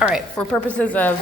All right, for purposes of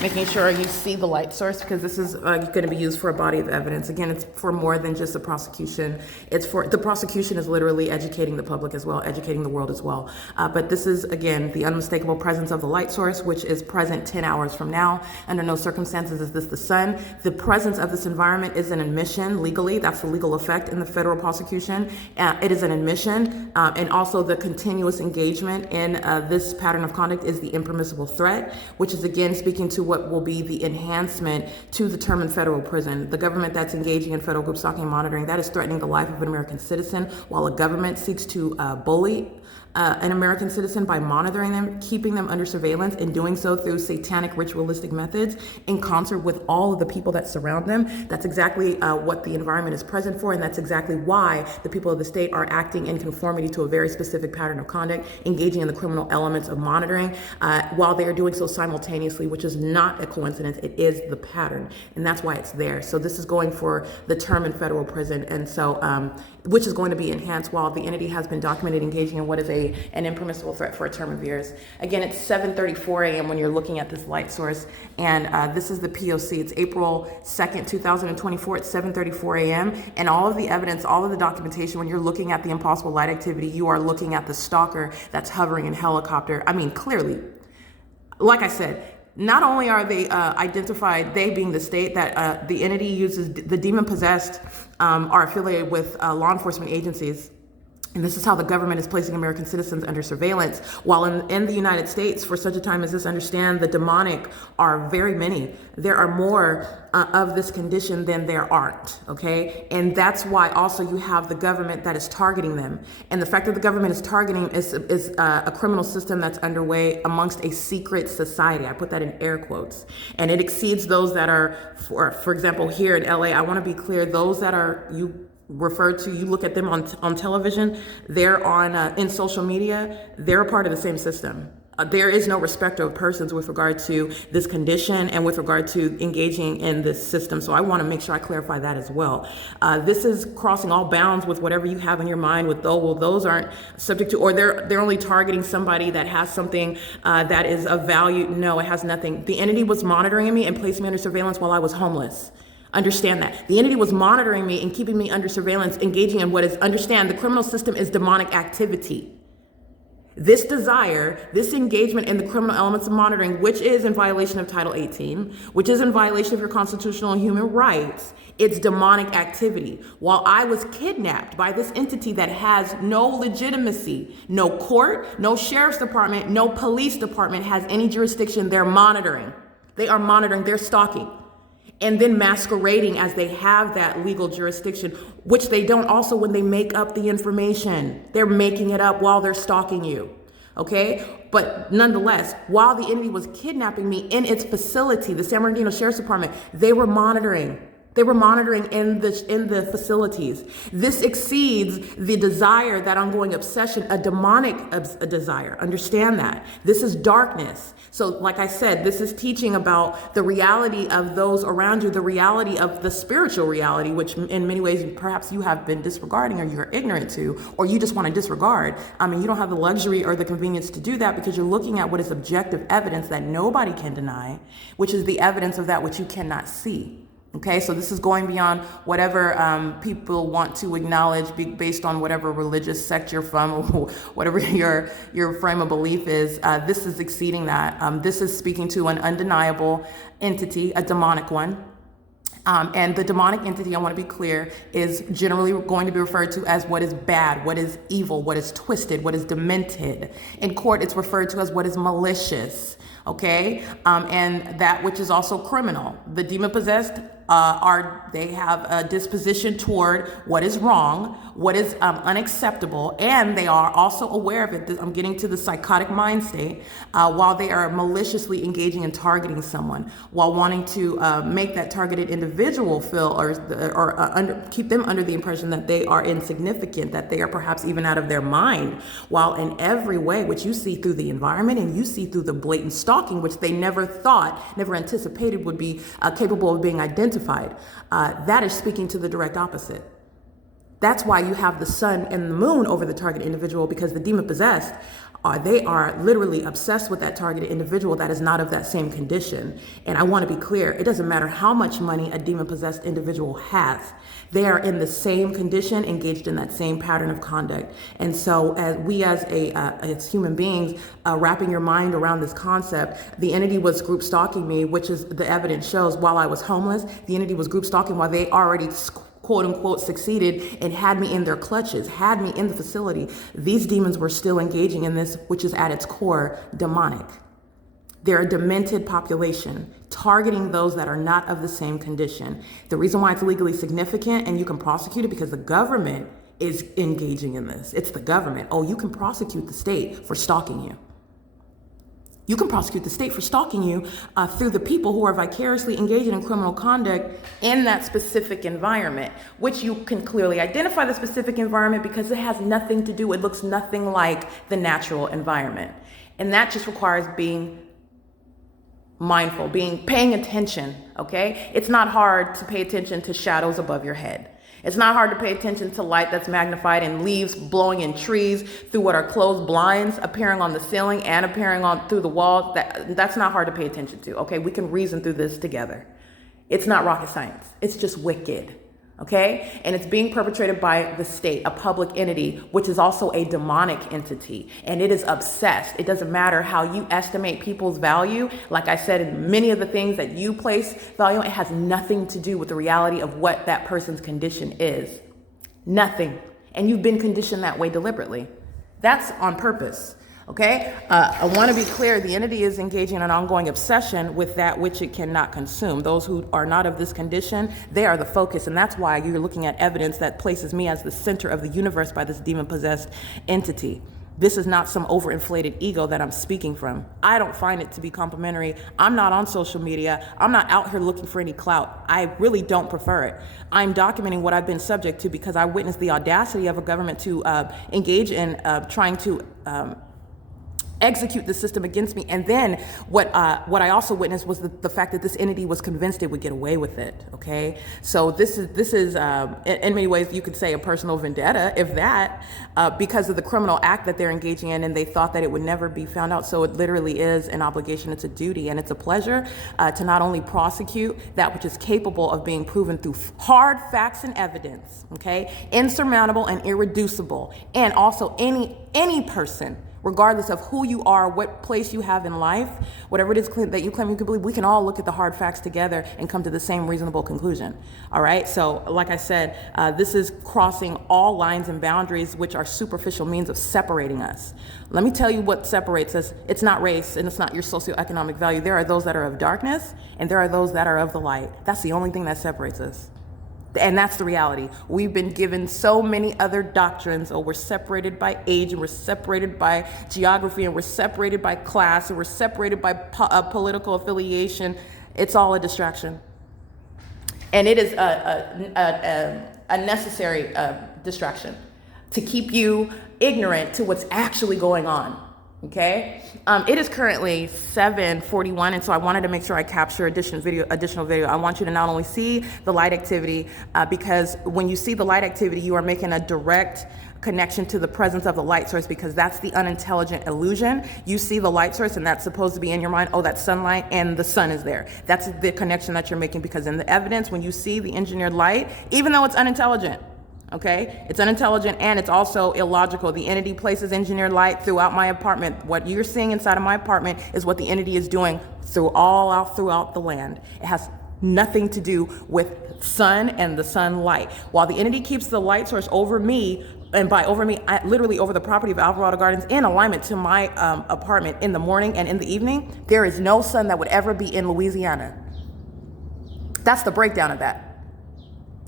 making sure you see the light source, because this is going to be used for a body of evidence. Again, it's for more than just the prosecution. It's for, the prosecution is literally educating the public as well, educating the world as well. But this is, again, the unmistakable presence of the light source, which is present 10 hours from now. Under no circumstances is this the sun. The presence of this environment is an admission legally. That's the legal effect in the federal prosecution. It is an admission. And also the continuous engagement in this pattern of conduct is the impermissible threat, which is again speaking to what will be the enhancement to the term in federal prison. The government that's engaging in federal group stalking and monitoring, that is threatening the life of an American citizen, while a government seeks to bully an American citizen by monitoring them, keeping them under surveillance, and doing so through satanic ritualistic methods in concert with all of the people that surround them. That's exactly what the environment is present for, and that's exactly why the people of the state are acting in conformity to a very specific pattern of conduct, engaging in the criminal elements of monitoring, while they are doing so simultaneously, which is not a coincidence. It is the pattern, and that's why it's there. So this is going for the term in federal prison, and so which is going to be enhanced while the entity has been documented engaging in what is an impermissible threat for a term of years. Again, it's 7:34 a.m. when you're looking at this light source, and this is the P.O.C. It's April 2nd, 2024. It's 7:34 a.m. And all of the evidence, all of the documentation, when you're looking at the impossible light activity, you are looking at the stalker that's hovering in helicopter. I mean, clearly, like I said, not only are they identified, they being the state, that the entity uses, the demon-possessed are affiliated with law enforcement agencies. And this is how the government is placing American citizens under surveillance. While in the United States, for such a time as this, understand the demonic are very many. There are more of this condition than there aren't, okay? And that's why also you have the government that is targeting them. And the fact that the government is targeting is a criminal system that's underway amongst a secret society. I put that in air quotes. And it exceeds those that are, for example, here in LA, I wanna be clear, those that are, you refer to, you look at them on television, they're on in social media, they're a part of the same system. There is no respect of persons with regard to this condition and with regard to engaging in this system. So I want to make sure I clarify that as well. This is crossing all bounds with whatever you have in your mind with, oh, well, those aren't subject to, or they're only targeting somebody that has something that is of value. No, it has nothing. The entity was monitoring me and placed me under surveillance while I was homeless. Understand that. The entity was monitoring me and keeping me under surveillance, engaging in what is, understand, the criminal system is demonic activity. This desire, this engagement in the criminal elements of monitoring, which is in violation of Title 18, which is in violation of your constitutional and human rights, it's demonic activity. While I was kidnapped by this entity that has no legitimacy, no court, no sheriff's department, no police department has any jurisdiction, they're monitoring. They are monitoring, they're stalking. And then masquerading as they have that legal jurisdiction, which they don't also when they make up the information. They're making it up while they're stalking you, okay? But nonetheless, while the entity was kidnapping me in its facility, the San Bernardino Sheriff's Department, they were monitoring. They were monitoring in the facilities. This exceeds the desire, that ongoing obsession, a demonic desire. Understand that. This is darkness. So like I said, this is teaching about the reality of those around you, the reality of the spiritual reality, which in many ways perhaps you have been disregarding or you're ignorant to, or you just want to disregard. I mean, you don't have the luxury or the convenience to do that because you're looking at what is objective evidence that nobody can deny, which is the evidence of that which you cannot see. Okay, so this is going beyond whatever people want to acknowledge based on whatever religious sect you're from or whatever your frame of belief is. This is exceeding that. This is speaking to an undeniable entity, a demonic one. And the demonic entity, I want to be clear, is generally going to be referred to as what is bad, what is evil, what is twisted, what is demented. In court, it's referred to as what is malicious. Okay, and that which is also criminal. The demon-possessed they have a disposition toward what is wrong, what is unacceptable, and they are also aware of it. I'm getting to the psychotic mind state while they are maliciously engaging in targeting someone, while wanting to make that targeted individual feel or keep them under the impression that they are insignificant, that they are perhaps even out of their mind, while in every way, which you see through the environment and you see through the blatant stalking, which they never thought, never anticipated would be capable of being identified. That is speaking to the direct opposite. That's why you have the sun and the moon over the target individual, because the demon possessed They are literally obsessed with that targeted individual that is not of that same condition. And I want to be clear, it doesn't matter how much money a demon-possessed individual has. They are in the same condition, engaged in that same pattern of conduct. And so as human beings, wrapping your mind around this concept, the entity was group stalking me, which is the evidence shows while I was homeless, the entity was group stalking while they already quote unquote succeeded and had me in their clutches, had me in the facility. These demons were still engaging in this, which is at its core demonic. They're a demented population targeting those that are not of the same condition. The reason why it's legally significant and you can prosecute it because the government is engaging in this. It's the government. Oh, you can prosecute the state for stalking you. You can prosecute the state for stalking you through the people who are vicariously engaging in criminal conduct in that specific environment, which you can clearly identify the specific environment because it has nothing to do, it looks nothing like the natural environment. And that just requires being mindful, paying attention, okay? It's not hard to pay attention to shadows above your head. It's not hard to pay attention to light that's magnified and leaves blowing in trees through what are closed blinds, appearing on the ceiling and appearing through the walls. That's not hard to pay attention to, okay? We can reason through this together. It's not rocket science. It's just wicked, okay? And it's being perpetrated by the state, a public entity, which is also a demonic entity. And it is obsessed. It doesn't matter how you estimate people's value. Like I said, in many of the things that you place value on, it has nothing to do with the reality of what that person's condition is. Nothing. And you've been conditioned that way deliberately. That's on purpose. Okay, I want to be clear, the entity is engaging in an ongoing obsession with that which it cannot consume. Those who are not of this condition, they are the focus. And that's why you're looking at evidence that places me as the center of the universe by this demon-possessed entity. This is not some overinflated ego that I'm speaking from. I don't find it to be complimentary. I'm not on social media. I'm not out here looking for any clout. I really don't prefer it. I'm documenting what I've been subject to because I witnessed the audacity of a government to engage in trying to execute the system against me. And then what I also witnessed was the fact that this entity was convinced it would get away with it. Okay, so this is in many ways you could say a personal vendetta, if that, because of the criminal act that they're engaging in, and they thought that it would never be found out. So it literally is an obligation. It's a duty, and it's a pleasure to not only prosecute that which is capable of being proven through hard facts and evidence. Okay, insurmountable and irreducible, and also any person, regardless of who you are, what place you have in life, whatever it is that you claim you can believe, we can all look at the hard facts together and come to the same reasonable conclusion. All right. So like I said, this is crossing all lines and boundaries, which are superficial means of separating us. Let me tell you what separates us. It's not race and it's not your socioeconomic value. There are those that are of darkness and there are those that are of the light. That's the only thing that separates us. And that's the reality. We've been given so many other doctrines. Oh, we're separated by age, and we're separated by geography, and we're separated by class, and we're separated by political affiliation. It's all a distraction. And it is a necessary distraction to keep you ignorant to what's actually going on. Okay, it is currently 7:41, and so I wanted to make sure I capture additional video. I want you to not only see the light activity, because when you see the light activity, you are making a direct connection to the presence of the light source, because that's the unintelligent illusion. You see the light source, and that's supposed to be in your mind. Oh, that's sunlight, and the sun is there. That's the connection that you're making, because in the evidence, when you see the engineered light, even though it's unintelligent, okay, it's unintelligent and it's also illogical. The entity places engineered light throughout my apartment. What you're seeing inside of my apartment is what the entity is doing throughout the land. It has nothing to do with sun and the sunlight. While the entity keeps the light source over me, and by over me, literally over the property of Alvarado Gardens, in alignment to my apartment in the morning and in the evening, there is no sun that would ever be in Louisiana. That's the breakdown of that.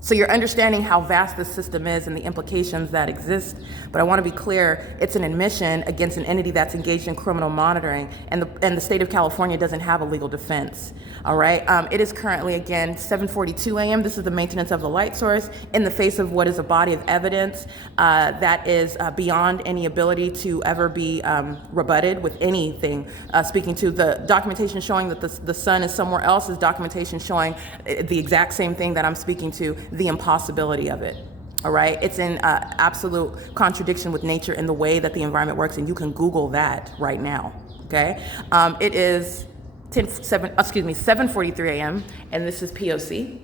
So you're understanding how vast this system is and the implications that exist. But I want to be clear, it's an admission against an entity that's engaged in criminal monitoring, and the state of California doesn't have a legal defense. All right. It is currently, again, 7:42 a.m. This is the maintenance of the light source in the face of what is a body of evidence that is beyond any ability to ever be rebutted with anything. Speaking to the documentation showing that the sun is somewhere else is documentation showing the exact same thing that I'm speaking to, the impossibility of it. All right, it's in absolute contradiction with nature and the way that the environment works, and you can Google that right now. Okay, it is 7:43 a.m. and this is P.O.C.